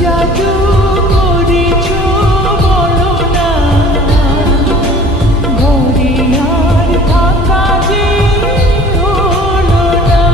জাদু করেছো বলো না, ঘরে আর থাকা যে হলো না।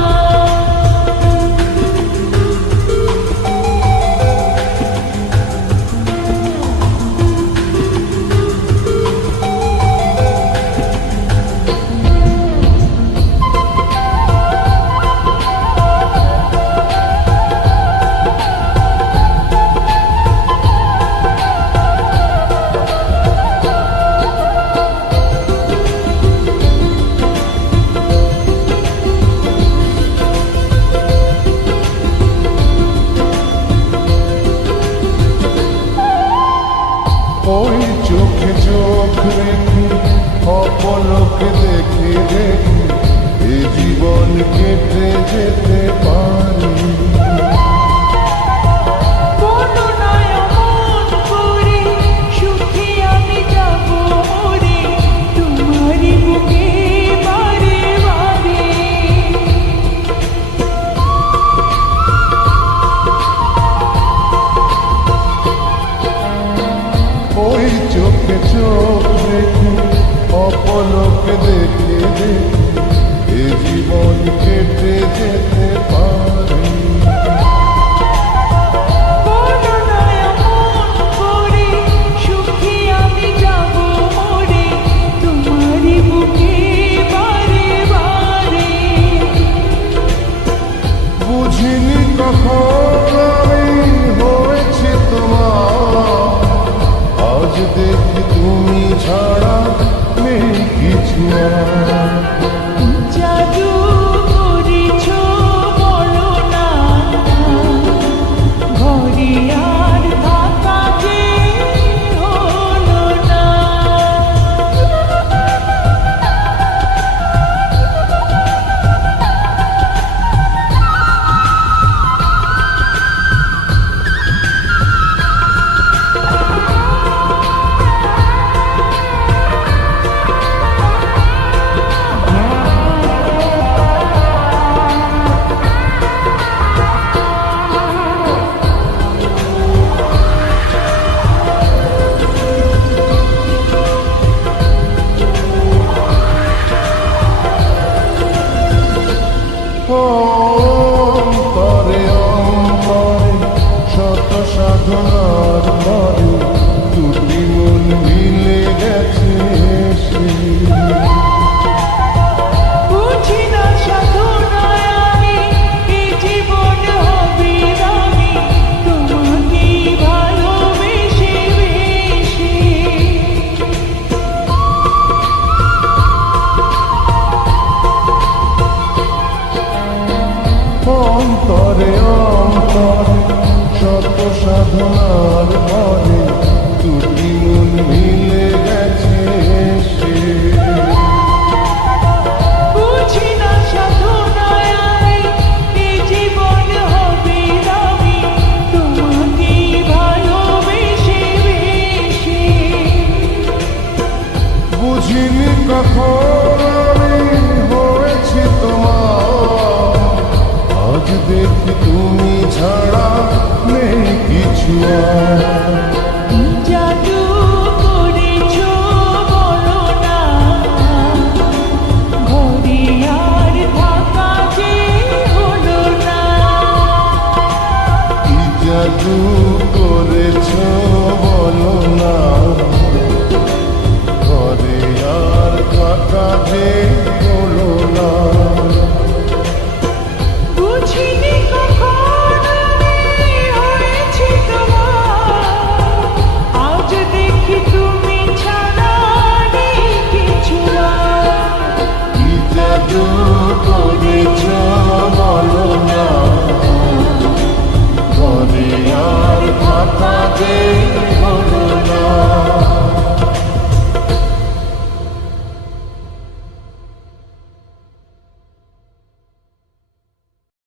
ওই চোখে চোখ রেখে অপলকে দেখে দেখে এ জীবন কেটে যেতে পারি। বলো না এমন করে, সুখে আমি যাব মরে, তোমারই বুকে বারে বারে। ওই চোখে চোখ রেখে অপলকে দেখে দেখে এ জীবন কেটে যেতে পারি। বলো না এমন করে, সুখে আমি যাব মরে, তোমারই বুকে বারে বারে। বুঝিনি কখন আমি হয়েছে তোমার, আজ দেখি তুমি ছাড়া নেই কিছু আর। জাদু করেছো বলো না, ঘরে আর থাকা যে হলো না। অন্তরে অন্তরে শত সাধনার পরে দুটি মন মিলে গেছে এসে। বুঝি না সাধনায় আমি, এ জীবন হবে দামি, তোমাকে ভালোবেসে বেশি। অন্তরে অন্তরে শত সাধনার পরে দুটি মন মিলে গেছে এসে। বুঝি না সাধনায় আমি, এ জীবন হবে দামি, তোমাকে ভালোবেসে বেশি। বুঝিনি কখন আমি হয়েছি তোমার, আজ দেখি তুমি ছাড়া নেই কিছু আর। জাদু করেছো বলো না, ঘরে আর থাকা যে হলো না। কি জাদু করেছ বলো না, ঘরে আর থাকা যে